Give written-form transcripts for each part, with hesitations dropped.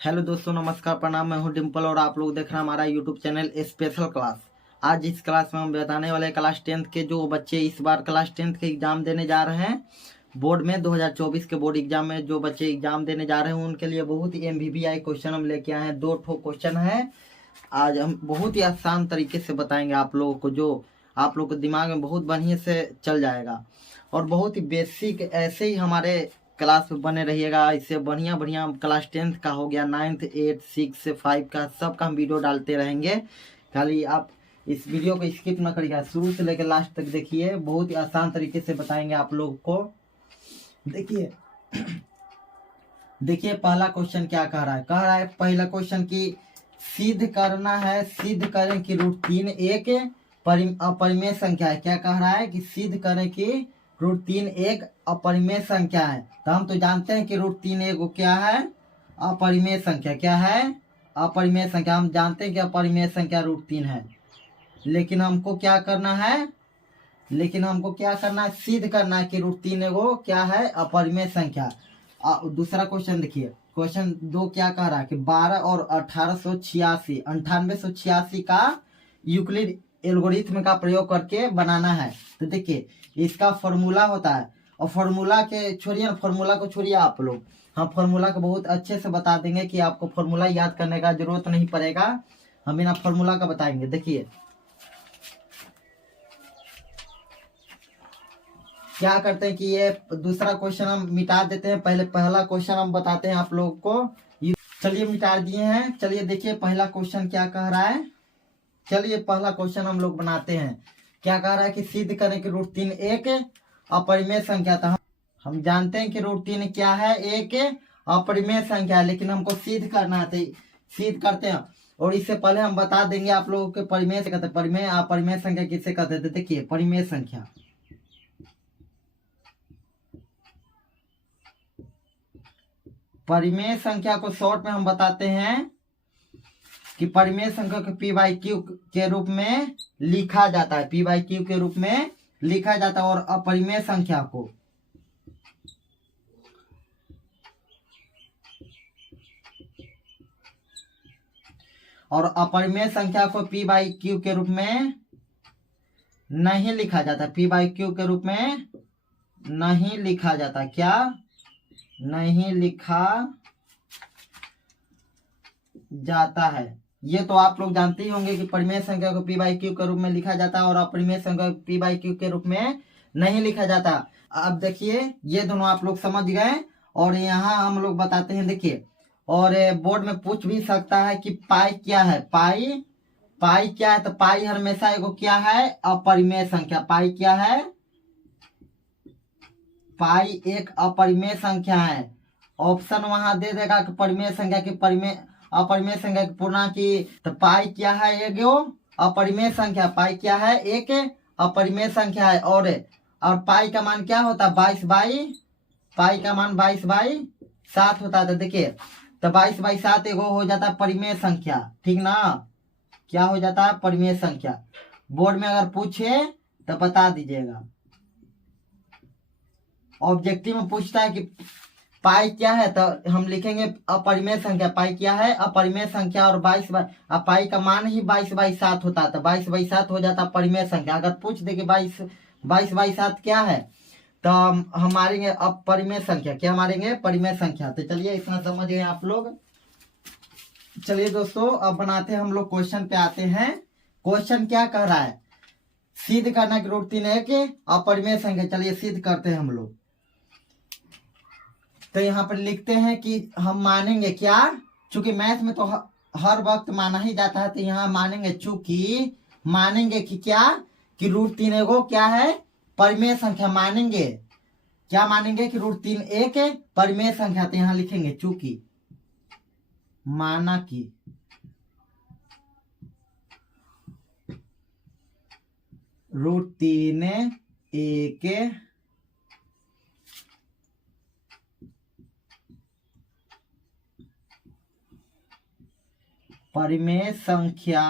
Hello दोस्तों, नमस्कार, प्रणाम। मैं हूं डिम्पल और आप लोग देख रहे हैं हमारा यूट्यूब चैनल स्पेशल क्लास। आज इस क्लास में हम बताने वाले क्लास 10th के जो बच्चे इस बार क्लास 10th के एग्ज़ाम देने जा रहे हैं बोर्ड में 2024 के बोर्ड एग्जाम में जो बच्चे एग्ज़ाम देने जा रहे हैं उनके लिए बहुत ही MVBI क्वेश्चन हम लेके आए हैं। 2 ठो क्वेश्चन है। आज हम बहुत ही आसान तरीके से बताएंगे आप लोगों को, जो आप लोग के दिमाग में बहुत बढ़िया से चल जाएगा और बहुत ही बेसिक ऐसे ही हमारे क्लास में बने रहिएगा। इससे बढ़िया बढ़िया क्लास 10th का हो गया, 9th 8 6 5 का सबका हम वीडियो डालते रहेंगे। खाली आप इस वीडियो को स्किप ना करिएगा, शुरू से लेकर लास्ट तक देखिए। बहुत ही आसान तरीके से बताएंगे आप लोग को। देखिए देखिए पहला क्वेश्चन क्या कह रहा है। पहला क्वेश्चन की सिद्ध करना है, सिद्ध करें कि √3 एक अपरिमेय संख्या है। क्या कह रहा है कि सिद्ध करें कि √3 एक अपरिमेय संख्या है। तो हम तो जानते हैं कि √3 एक क्या है, अपरिमेय संख्या। क्या है? अपरिमेय संख्या। हम जानते हैं कि अपरिमेय संख्या √3 है। लेकिन हमको क्या करना है, सिद्ध करना है कि √3 एगो क्या है, अपरिमेय संख्या। दूसरा क्वेश्चन देखिए, क्वेश्चन 2 क्या कह रहा है कि 12 और 9886 का यूक्लिड एल्गोरिथ्म का प्रयोग करके बनाना है। तो देखिए इसका फॉर्मूला होता है, और फॉर्मूला के छोड़िए, फॉर्मूला को छोड़िए आप लोग, हम फॉर्मूला को बहुत अच्छे से बता देंगे कि आपको फॉर्मूला याद करने का जरूरत नहीं पड़ेगा। हम बिना फॉर्मूला का बताएंगे। देखिए क्या करते हैं कि ये दूसरा क्वेश्चन हम मिटा देते हैं। पहले पहला क्वेश्चन हम बताते हैं आप लोगों को। चलिए मिटा दिए हैं। चलिए देखिए पहला क्वेश्चन क्या कह रहा है। चलिए पहला क्वेश्चन हम लोग बनाते हैं। क्या कह रहा है कि सिद्ध करें कि √3 एक अपरिमेय संख्या था। हम जानते हैं कि √3 क्या है, एक अपरिमेय संख्या है, लेकिन हमको सिद्ध करना है। सिद्ध करते हैं, और इससे पहले हम बता देंगे आप लोगों के परिमेय से कहते हैं। परिमेय अपरिमेय संख्या किससे कहते थे। देखिए परिमेय संख्या, परिमेय संख्या को शॉर्ट में हम बताते हैं कि परिमेय संख्या को P/Q के रूप में लिखा जाता है। P/Q के रूप में लिखा जाता है। और अपरिमेय संख्या को P/Q के रूप में नहीं लिखा जाता। P/Q के रूप में नहीं लिखा जाता। क्या नहीं लिखा जाता है, ये तो आप लोग जानते ही होंगे कि परिमेय संख्या को P/Q के रूप में लिखा जाता है और अपरिमेय संख्या को P/Q के रूप में नहीं लिखा जाता। अब देखिए ये दोनों आप लोग समझ गए, और यहाँ हम लोग बताते हैं। देखिए, और बोर्ड में पूछ भी सकता है कि पाई क्या है। पाई क्या है, तो पाई हमेशा एगो क्या है, अपरिमेय संख्या। पाई क्या है, पाई एक अपरिमेय संख्या है। ऑप्शन वहां दे देगा कि परिमेय संख्या की अपरिमेय संख्या की पूर्णांक की। तो पाई क्या है, एगो अपरिमेय संख्या। पाई क्या है, एक अपरिमेय संख्या है। और पाई का मान क्या होता है, 22/7 होता है। तो देखिए, तो 22/7 एगो हो जाता है परिमेय संख्या, ठीक ना। क्या हो जाता है, परिमेय संख्या। बोर्ड में अगर पूछे तो बता दीजिएगा। ऑब्जेक्टिव में पूछता है कि पाई क्या है, तो हम लिखेंगे अपरिमेय संख्या। पाई क्या है, अपरिमेय संख्या। और पाई का मान ही 22/7 होता है। तो 22/7 हो जाता है परिमेय संख्या। अगर पूछ दे कि 22/7 क्या है, तो हम मारेंगे अपरिमेय संख्या। क्या मारेंगे, परिमेय संख्या। तो चलिए इतना समझ गए आप लोग। चलिए दोस्तों अब बनाते हैं हम लोग, क्वेश्चन पे आते हैं। क्वेश्चन क्या कह रहा है, सिद्ध करना कि √3 एक अपरिमेय संख्या। चलिए सिद्ध करते हैं हम लोग। तो यहाँ पर लिखते हैं कि हम मानेंगे क्या, चूंकि मैथ में तो हर वक्त माना ही जाता है, तो यहाँ मानेंगे, चूंकि मानेंगे कि क्या, कि √3 एगो क्या है, परिमेय संख्या। मानेंगे क्या, मानेंगे कि √3 एक परिमेय संख्या। तो यहाँ लिखेंगे चूंकि माना कि √3 एक परिमेय संख्या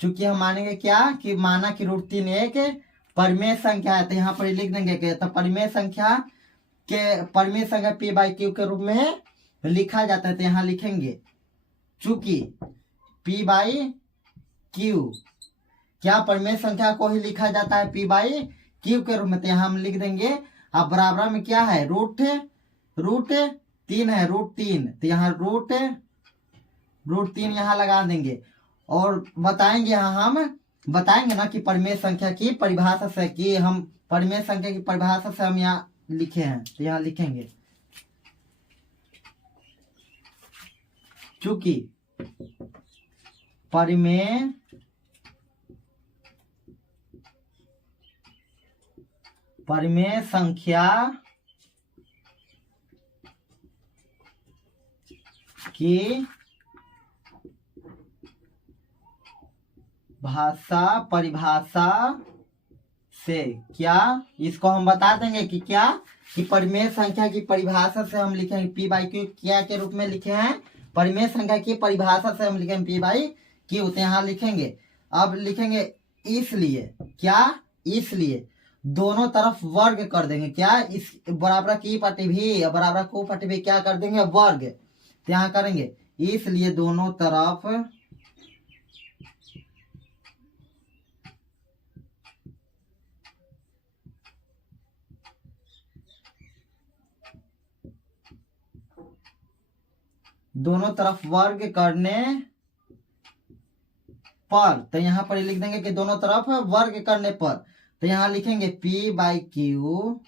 चूंकि हम मानेंगे क्या, कि माना कि √3 एक परिमेय संख्या है तो यहाँ पर लिख देंगे कि तो परिमेय संख्या पी बाई क्यू के रूप में लिखा जाता है, तो यहाँ लिखेंगे चूंकि पी बाई क्यू क्या परिमेय संख्या को ही लिखा जाता है पी बाई क्यू के रूप में, तो यहाँ हम लिख देंगे। अब बराबर में क्या है, रूट 3 है, √3, तो यहाँ √3 यहाँ लगा देंगे। और बताएंगे यहाँ हम बताएंगे ना कि परिमेय संख्या की परिभाषा से, कि हम परिमेय संख्या की परिभाषा से हम यहाँ लिखे हैं, तो यहाँ लिखेंगे चूंकि परिमेय संख्या की परिभाषा से क्या, इसको हम बता देंगे कि क्या, कि परिमेय संख्या की परिभाषा से हम लिखेंगे पी बाई क्यू क्या के रूप में लिखे हैं, परिमेय संख्या की परिभाषा से हम लिखेंगे पी बाई क्यू, तो यहाँ लिखेंगे। अब लिखेंगे इसलिए क्या, इसलिए दोनों तरफ वर्ग कर देंगे, क्या, इस बराबर की पट्टी भी बराबर को पट्टी भी क्या कर देंगे, वर्ग, तो यहाँ करेंगे इसलिए दोनों तरफ वर्ग करने पर, तो यहाँ पर लिख देंगे कि दोनों तरफ वर्ग करने पर, तो यहाँ लिखेंगे पी बाई क्यू,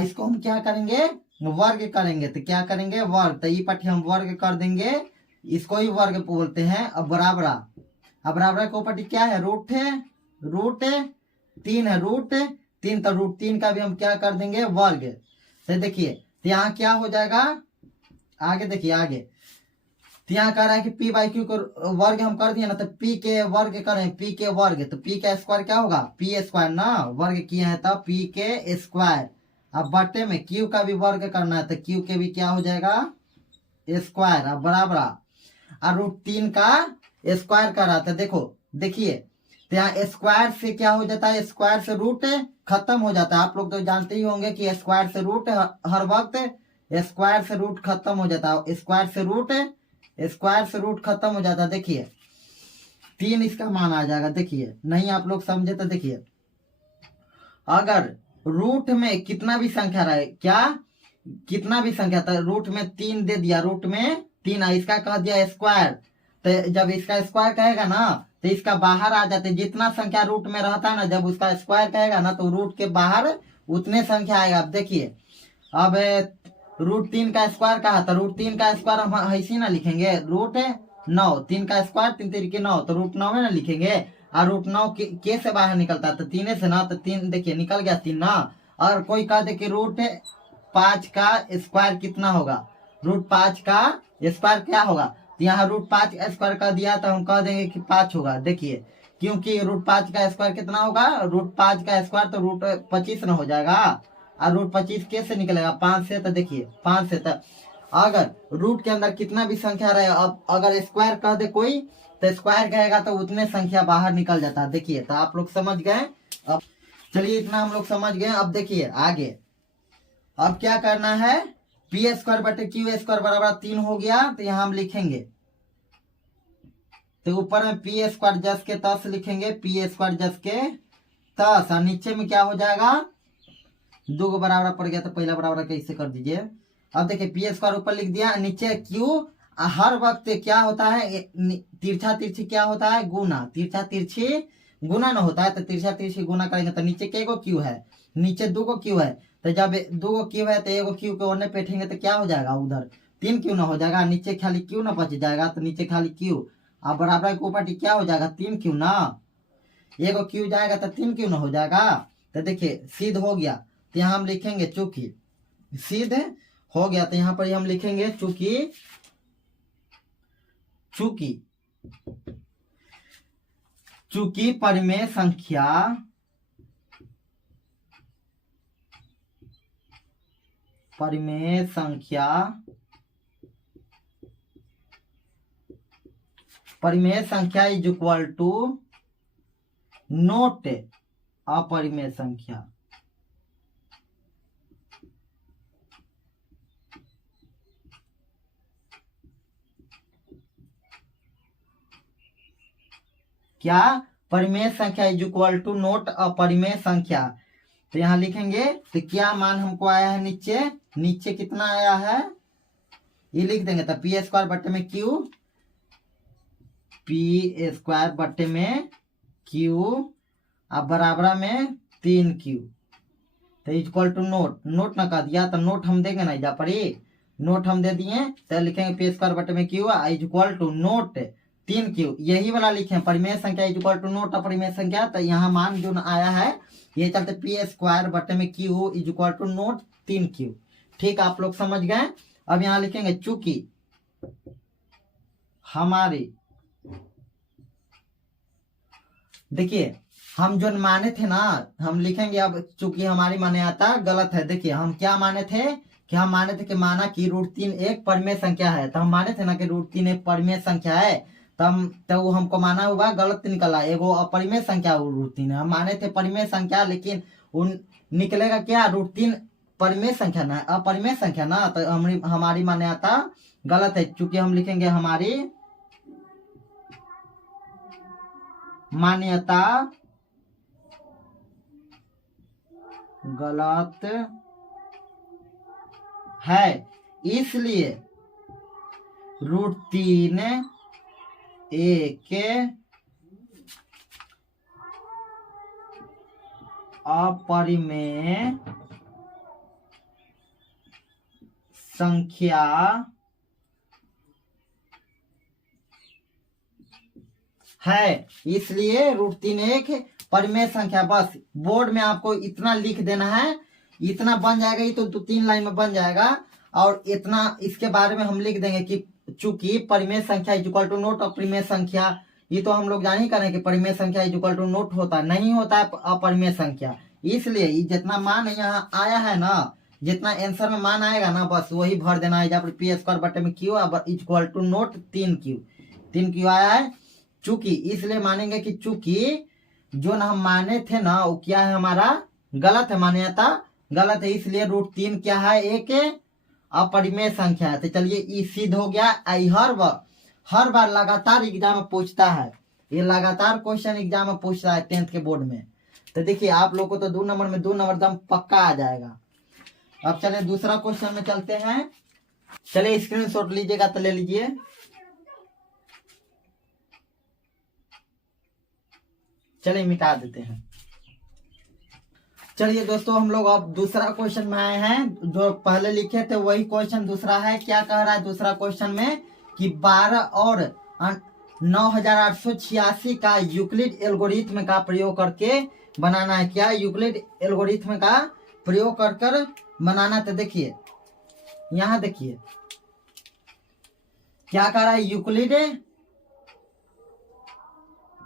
इसको हम क्या करेंगे, वर्ग करेंगे, तो क्या करेंगे, वर्ग, तो ये पट्टी हम वर्ग कर देंगे, इसको ही वर्ग बोलते हैं। अब बराबर को पट्टी क्या है, √3 है, √3, तो √3 का भी हम क्या कर देंगे, वर्ग। तो देखिए तो यहाँ क्या हो जाएगा, आगे देखिए आगे, तो यहाँ कह रहा है कि पी बाई क्यू को वर्ग हम कर दिए ना, तो पी के वर्ग करें, पी के वर्ग, तो पी का स्क्वायर क्या होगा, पी स्क्वायर ना, वर्ग किए हैं तब पी के स्क्वायर। अब बटे में क्यू का भी वर्ग करना है, तो क्यू के भी क्या हो जाएगा, स्क्वायर। अब बराबर √3 का स्क्वायर कर रहा था, देखिए तो यहाँ स्क्वायर से क्या हो जाता है, स्क्वायर से रूट खत्म हो जाता है। आप लोग तो जानते ही होंगे कि स्क्वायर से रूट हर वक्त स्क्वायर से रूट खत्म हो जाता है, स्क्वायर से रूट खत्म हो जाता है। देखिए 3 इसका मान आ जाएगा। देखिए नहीं आप लोग समझे तो देखिए, अगर रूट में कितना भी संख्या रहे, क्या कितना भी संख्या, तो रूट में 3 दे दिया, रूट में 3 इसका कह दिया स्क्वायर, तो जब इसका स्क्वायर कहेगा ना तो इसका बाहर आ जाते, जितना संख्या रूट में रहता है ना, जब उसका स्क्वायर कहेगा ना तो रूट के बाहर उतने संख्या आएगा। अब देखिए अब √3 का स्क्वायर कहा, तो √3 का स्क्वायर हम ऐसे ना लिखेंगे, √9, 3 का स्क्वायर 3 3 के 9, तो √9 में ना लिखेंगे, और √9 के से बाहर निकलता है, तो 3 से ना, तो 3 देखिए निकल गया 3 ना। और कोई कह दे कि √5 का स्क्वायर कितना होगा, √5 का स्क्वायर क्या होगा, तो यहाँ √5 स्क्वायर कर दिया तो हम कह देंगे कि 5 होगा। देखिए क्योंकि √5 का स्क्वायर कितना होगा, √5 का स्क्वायर तो √25 ना हो जाएगा, और √25 कैसे निकलेगा, 5 से, तो देखिए 5 से, तो अगर रूट के अंदर कितना भी संख्या रहे, अब अगर स्क्वायर कह दे कोई तो स्क्वायर कहेगा तो उतने संख्या बाहर निकल जाता है। देखिए तो आप लोग समझ गए। अब चलिए इतना हम लोग समझ गए। अब देखिए आगे, अब क्या करना है, पी स्क्वायर बटे क्यू स्क्वायर बराबर 3 हो गया, तो यहाँ हम लिखेंगे, तो ऊपर में पी स्क्वायर जस के तस लिखेंगे, पी स्क्वायर जस के तस, और नीचे में क्या हो जाएगा, 2 बराबर पड़ गया, तो पहला बराबर कैसे कर दीजिए। अब देखिए पी स्क्वायर ऊपर लिख दिया, नीचे क्यू, हर वक्त क्या होता है, तिरछा तिरछी क्या होता है, गुना, तिरछा तिरछी गुना ना होता है, तो तिरछा तिरछी गुना करेंगे, तो नीचे के गो क्यू है, नीचे 2 गो क्यू है, तो जब 2 गो क्यू है तो एगो क्यू के ओरने बैठेंगे तो क्या हो जाएगा, उधर 3 क्यू ना हो जाएगा, नीचे खाली क्यू ना बच जाएगा, तो नीचे खाली क्यू, अब बराबर के ऊपर क्या हो जाएगा, 3 क्यू ना, एगो क्यू जाएगा तो 3 क्यू ना हो जाएगा। तो देखिए सिद्ध हो गया, तो यहाँ हम लिखेंगे चूंकि सिद्ध हो गया, तो यहाँ पर हम लिखेंगे चूंकि परिमेय संख्या इज इक्वल टू नोट अपरिमेय संख्या। क्या? परिमेय संख्या इज इक्वल टू नोट अपरिमेय संख्या। तो यहां लिखेंगे तो क्या मान हमको आया है नीचे, नीचे कितना आया है ये लिख देंगे। तो पी स्क्वायर बट्टे में क्यू, पी स्क्वायर बट्टे में क्यू अब बराबर में 3q। तो इक्वल टू नोट, नोट ना कर दिया तो नोट हम देंगे ना जा पड़ी, नोट हम दे दिए तो लिखेंगे पी स्क्वायर बटे में Q is equal to not 3q। यही वाला लिखे परिमेय संख्या इज इक्वल टू नोट अपरिमेय संख्या। तो यहाँ मान जो आया है ये चलते पी स्क्वायर बटे में Q is equal to not 3q। ठीक, आप लोग समझ गए। अब यहाँ लिखेंगे चूंकि हमारी, देखिए हम जो माने थे ना हम लिखेंगे अब चूंकि हमारी मान्यता गलत है। देखिए हम क्या माने थे कि हम माने थे कि माना कि √3 एक परिमेय संख्या है। तो हम माने थे ना कि √3 एक परिमेय संख्या है, तो वो हमको माना हुआ गलत निकला, एगो अपरिमेय संख्या √3 हम माने थे परिमेय संख्या, लेकिन उन निकलेगा क्या √3 परिमेय संख्या ना, अपरिमेय संख्या ना। तो हमारी मान्यता गलत है। चूंकि हम लिखेंगे हमारी मान्यता गलत है, इसलिए √3 एक अपरिमेय संख्या है, इसलिए √3 एक परिमेय संख्या। बस बोर्ड में आपको इतना लिख देना है, इतना बन जाएगा, ये तो 2-3 लाइन में बन जाएगा। और इतना इसके बारे में हम लिख देंगे कि चूंकि परिमेय संख्या इज इक्वल टू नोट अपरिमेय संख्या। ये तो हम लोग जान ही करें कि परिमेय संख्या इज इक्वल टू नोट होता नहीं होता है अपरिमेय संख्या। इसलिए जितना मान यहाँ आया है ना, जितना आंसर में मान आएगा ना बस वही भर देना है। जब पी स्क्वायर बटे में Q is equal to not 3q आया है। चूंकि इसलिए मानेंगे कि चूंकि जो ना हम माने थे ना वो क्या है हमारा गलत है, मान्यता गलत है, इसलिए √3 क्या है एक अपरिमेय संख्या है। तो चलिए ये सिद्ध हो गया। हर बार लगातार एग्जाम में पूछता है, ये लगातार क्वेश्चन एग्जाम में पूछता है 10th के बोर्ड में। तो देखिए आप लोग को तो 2 नंबर में 2 नंबर दम पक्का आ जाएगा। अब चलिए दूसरा क्वेश्चन में चलते हैं। चलिए स्क्रीनशॉट लीजिएगा तो ले लीजिए। चलिए मिटा देते हैं। चलिए दोस्तों हम लोग अब दूसरा क्वेश्चन में आए हैं। जो पहले लिखे थे वही क्वेश्चन दूसरा है। क्या कह रहा है दूसरा क्वेश्चन में कि 12 और 9886 का यूक्लिड एल्गोरिथ्म का प्रयोग करके बनाना है। क्या यूक्लिड एल्गोरिथ्म का प्रयोग कर बनाना। तो देखिए यहाँ देखिए क्या कह रहा है,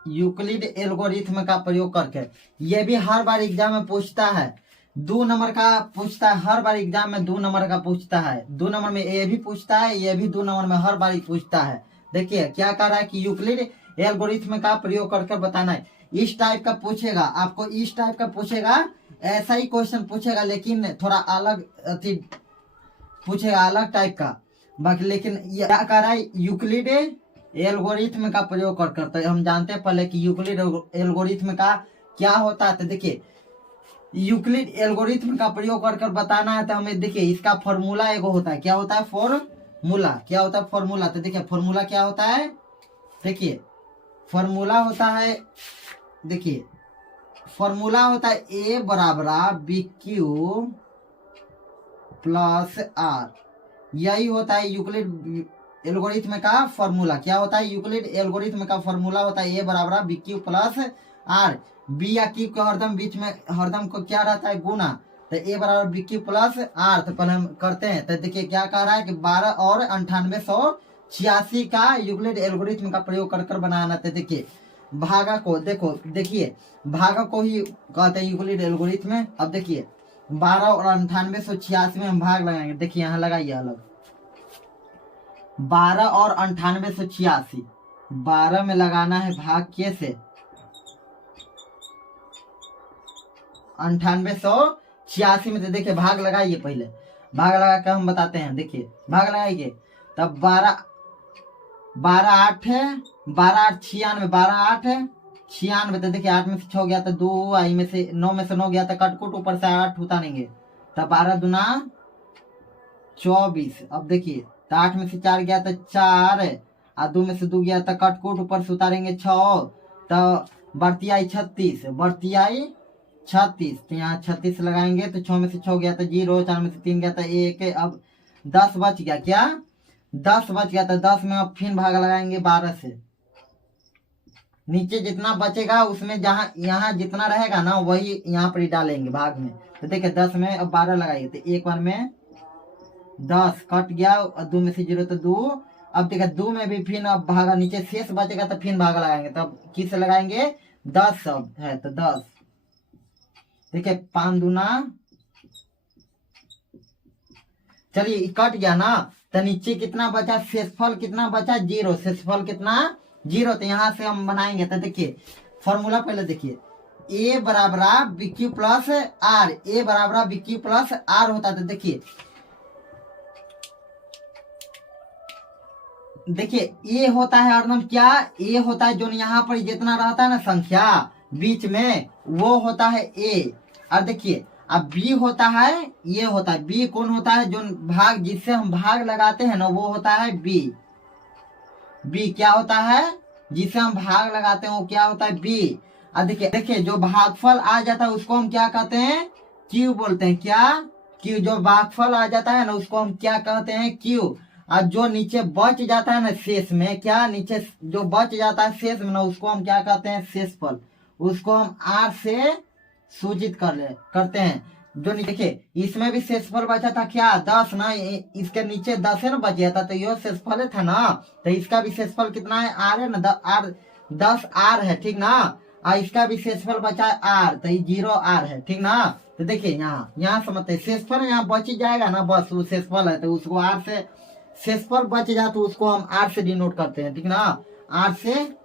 यूक्लिड एल्गोरिथ्म का प्रयोग करके। ये भी हर बार एग्जाम में पूछता है, 2 नंबर का पूछता है हर बार एग्जाम में, 2 नंबर का पूछता है। 2 नंबर में ये भी पूछता है, ये भी 2 नंबर में हर बार पूछता है। देखिए क्या कर रहा है कि यूक्लिड एल्गोरिथ्म का प्रयोग करके बताना है। इस टाइप का पूछेगा आपको, इस टाइप का पूछेगा, ऐसा ही क्वेश्चन पूछेगा लेकिन थोड़ा अलग पूछेगा, अलग टाइप का। बाकी लेकिन क्या कर रहा है यूक्लिड एल्गोरिथ्म का प्रयोग कर करते हम जानते हैं पहले कि यूक्लिड एल्गोरिथ्म का क्या होता है। तो देखिए यूक्लिड एल्गोरिथ्म का प्रयोग कर बताना है। तो हमें देखिए इसका फॉर्मूला एगो होता है। क्या होता है फॉर्मूला, क्या होता है फॉर्मूला। तो देखिए फॉर्मूला क्या होता है, देखिए फॉर्मूला होता है, देखिए फॉर्मूला होता है ए बराबर BQ प्लस R। यही होता है यूक्लिड एल्गोरिथ्म का फॉर्मूला। क्या होता है यूक्लिड एल्गोरिथ्म का फॉर्मूला होता है ए बराबर BQ प्लस R। बी या क्यू के हरदम बीच में हरदम को क्या रहता है गुना। तो ए बराबर BQ प्लस R। तो पहले हम करते हैं। तो देखिए क्या कह रहा है कि 12 और 9886 का यूक्लिड एल्गोरिथ्म का प्रयोग कर बनाना। तो देखिए भागा को देखो, देखिए भागा को ही कहते हैं यूक्लिड एल्गोरिथ्म। अब देखिए 12 और 9886 में हम भाग लगाएंगे। देखिए यहाँ लगाइए अलग, 12 और 9886, 12 में लगाना है भाग कैसे, 9886 में से देखिए भाग लगाइए, पहले भाग लगा के हम बताते हैं। देखिए भाग लगाइए, तब 12 8 है, 12 8 96, 12 8 96। तो देखिए 8 में से 6 गया तो 2, आई में से 9 में से 9 गया तो कटकुट ऊपर से 8 उतारेंगे, तब 12 दूना 24। अब देखिए तो 8 में से 4 गया तो 4, और 2 में से 2 गया तो कटकुट ऊपर से उतारेंगे 6, तो बढ़ती आई 36, बढ़ती आई 36। तो यहाँ 36 लगाएंगे तो 6 में से 6 गया तो 0, 4 में से 3 गया तो 1। अब 10 बच गया, क्या 10 बच गया, तो 10 में अब फिर भाग लगाएंगे 12 से। नीचे जितना बचेगा उसमें जहाँ यहाँ जितना रहेगा ना वही यहाँ पर ही डालेंगे भाग में। तो देखिए 10 में अब 12 लगाइए, तो एक बार में 10 कट गया, और 2 में से 0 तो 2। अब देखिए 2 में भी फिर अब भागा, नीचे शेष बचेगा तो फिर भाग लगाएंगे, तब किस लगाएंगे 10 अब है तो 10। देखिए 5 दूना, चलिए कट गया ना, तो नीचे कितना बचा, शेषफल कितना बचा 0, शेषफल कितना 0। तो यहाँ से हम बनाएंगे, तो देखिए फॉर्मूला पहले देखिए, a बराबर बी क्यू प्लस आर, ए बराबर बी क्यू प्लस आर होता है। तो देखिए ए होता है हरदम क्या, ए होता है जो यहाँ पर जितना रहता है ना संख्या बीच में वो होता है ए। और देखिए अब बी होता है, ये होता है बी, कौन होता है जो भाग जिससे हम भाग लगाते हैं ना वो होता है बी। बी क्या होता है जिसे हम भाग लगाते हैं वो क्या होता है बी। और देखिए जो भागफल आ जाता है उसको हम क्या कहते हैं, क्यू बोलते हैं, क्या क्यू। जो भागफल आ जाता है ना उसको हम क्या कहते हैं, क्यू। और जो नीचे बच जाता है ना शेष में, क्या नीचे जो बच जाता है शेष में ना उसको हम क्या कहते हैं, शेषफल। उसको हम आर से सूचित करते हैं। जो देखिए इसमें भी शेषफल बचा था क्या 10 ना, इसके नीचे 10 है ना बच गया था, तो यह शेषफल था ना, तो इसका भी शेषफल कितना है आर है ना, आर 10 आर है, ठीक ना। और इसका भी शेषफल बचा है आर, तो ये 0 आर है, ठीक ना। तो देखिए यहाँ समझते शेषफल यहाँ बच जाएगा ना, बस वो शेषफल है, तो उसको आर से शेषफल बच जाए तो उसको हम आर से डिनोट करते हैं, ठीक ना, आर से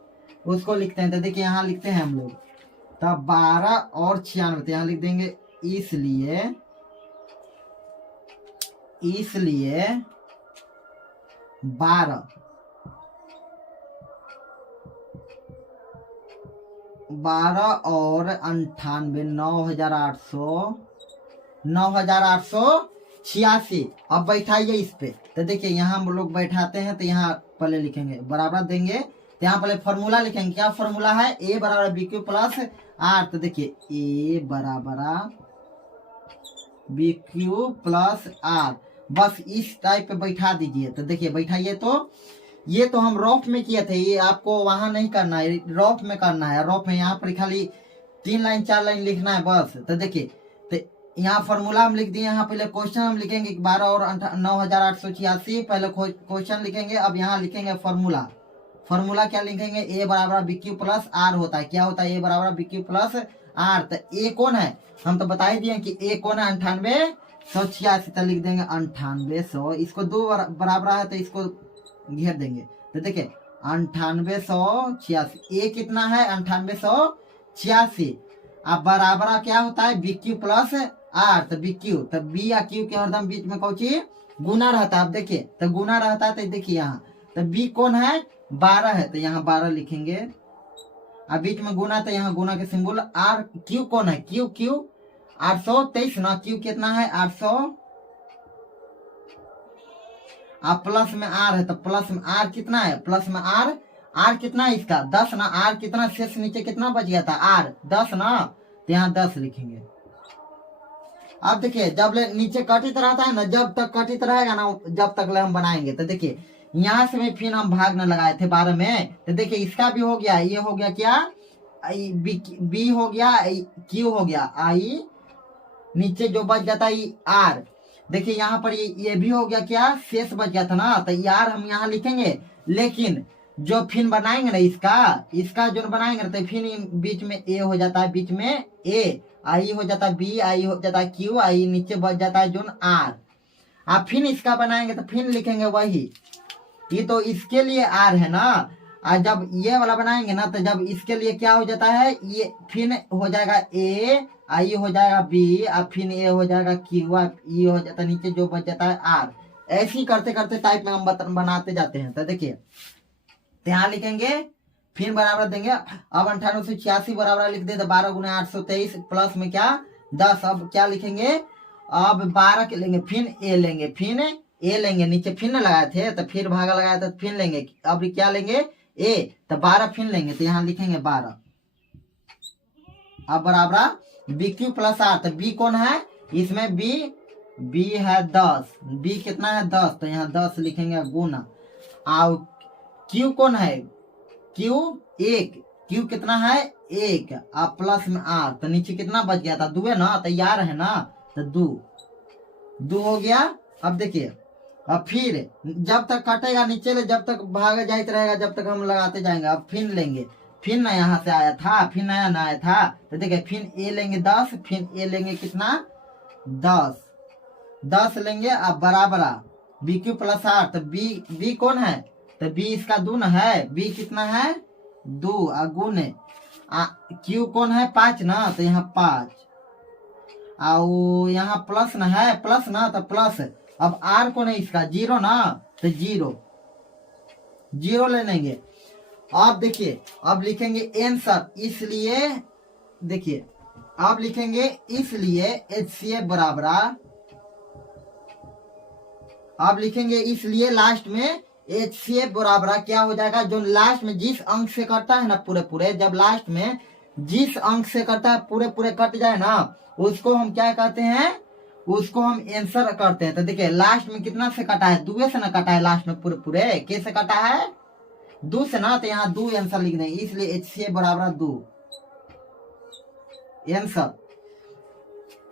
उसको लिखते हैं। तो देखिए यहाँ लिखते हैं हम लोग, तब 12 और 96, तो यहाँ लिख देंगे इसलिए 12 और 98 9886। अब बैठाइए इस पे, तो देखिए यहाँ हम लोग बैठाते हैं, तो यहाँ पहले लिखेंगे बराबर देंगे, तो यहाँ पहले फॉर्मूला लिखेंगे। क्या फॉर्मूला है, ए बराबर बी क्यू प्लस आर। तो देखिए ए बराबर बी क्यू प्लस आर, बस इस टाइप पे बैठा दीजिए। तो देखिए बैठाइए, तो ये तो हम रफ में किए थे, ये आपको वहां नहीं करना है, रफ में करना है। रफ में यहाँ पर खाली 3 लाइन 4 लाइन लिखना है बस। तो देखिए तो यहाँ फॉर्मूला हम लिख दिए, यहाँ पहले क्वेश्चन हम लिखेंगे 12 और 9886, पहले क्वेश्चन लिखेंगे। अब यहाँ लिखेंगे फॉर्मूला। फॉर्मूला क्या लिखेंगे, ए बराबर बी क्यू प्लस आर होता है, क्या होता है ए बराबर बी क्यू प्लस आर। तो ए कौन है, हम तो बता ही दिए कि ए कौन है 9886, तो लिख देंगे 9800, इसको 2 बराबर है तो इसको घेर देंगे। तो देखिए 9886, ए कितना है 9886, अब बराबर क्या होता है बी क्यू प्लस आर। तो बी क्यू, तो बी या क्यू के हरदम बीच में कौची गुना रहता है। अब देखिए तो गुना रहता है, तो देखिए यहाँ तो बी कौन है 12 है, तो यहाँ 12 लिखेंगे। अब बीच में गुना, तो यहाँ गुना के सिंबल। आर क्यू कौन है, क्यू 823 ना, क्यू कितना है 800, अब प्लस में आर है, तो प्लस में आर कितना है, प्लस में आर कितना है इसका 10 ना। आर कितना शेष नीचे कितना बच गया था आर 10 ना, तो यहाँ 10 लिखेंगे। अब देखिए जब नीचे कटित रहता है ना, जब तक कटित रहेगा ना जब तक हम बनाएंगे। तो देखिए यहाँ से भी फिर हम भाग न लगाए थे 12 में, तो देखिए इसका भी हो गया, ये हो गया क्या बी हो गया, क्यू हो गया, आई नीचे जो बच जाता है आर। देखिए यहाँ पर ये भी हो गया क्या, शेष बच गया था ना, तो यार हम यहाँ लिखेंगे। लेकिन जो फिर बनाएंगे ना इसका जो बनाएंगे ना, तो फिर बीच में ए हो जाता है, बीच में ए, आई हो जाता है बी, आई हो जाता है क्यू, आई नीचे बच जाता है जो आर। आप फिर इसका बनाएंगे तो फिर लिखेंगे वही, ये तो इसके लिए आर है ना। और जब ये वाला बनाएंगे ना, तो जब इसके लिए क्या हो जाता है, ये फिर हो जाएगा ए, आई हो जाएगा बी, अब फिर ए हो जाएगा क्यू, अब ई हो जाता है, नीचे जो बच जाता है आर। ऐसे ही करते करते टाइप में हम बनाते जाते हैं। तो देखिए यहाँ लिखेंगे, फिर बराबर देंगे। अब 9886 बराबर लिख दे तो 12 गुना 823 प्लस में क्या 10। अब क्या लिखेंगे, अब 12 के लेंगे, फिर ए लेंगे, फिर ए लेंगे, नीचे फिर न लगाए थे तो फिर भागा लगाया था, फिर लेंगे। अब क्या लेंगे ए, तो 12 फिर लेंगे, तो यहाँ लिखेंगे 12। अब बराबर बी क्यू प्लस आर, तो बी कौन है इसमें, बी है 10, बी कितना है 10, तो यहाँ 10 लिखेंगे गुना। और क्यू कौन है, क्यू 1, क्यू कितना है 1, अब प्लस में आर, तो नीचे कितना बच गया था 2 है ना, तो यार है ना, तो 2 हो गया। अब देखिए, अब फिर जब तक कटेगा नीचे ले, जब तक भागा जाते रहेगा, जब तक हम लगाते जाएंगे। अब फिर लेंगे, फिर ना यहाँ से आया था, फिर नया ना आया था, तो देखिए फिर ए लेंगे 10, फिर ए लेंगे कितना 10 लेंगे। अब बराबर बी क्यू प्लस आर, तो बी कौन है, तो बी इसका 2 न है, बी कितना है 2 गुण क्यू कौन है 5 ना, तो यहाँ 5, और यहाँ प्लस न है, प्लस ना तो प्लस। अब आर कौन है इसका 0 ना, तो 0 ले लेंगे। अब देखिए, अब लिखेंगे आंसर, इसलिए देखिए अब लिखेंगे इसलिए HCF बराबर, अब लिखेंगे इसलिए लास्ट में HCF बराबर क्या हो जाएगा, जो लास्ट में जिस अंक से कटता है ना पूरे, जब लास्ट में जिस अंक से कटता है पूरे कट जाए ना, उसको हम क्या कहते हैं, उसको हम आंसर करते हैं। तो देखिए लास्ट में कितना से कटा है, 2 से ना कटा है, लास्ट में पूरे कैसे कटा है 2 से ना, तो यहाँ 2 आंसर लिख देंगे, इसलिए HCF बराबर 2 आंसर।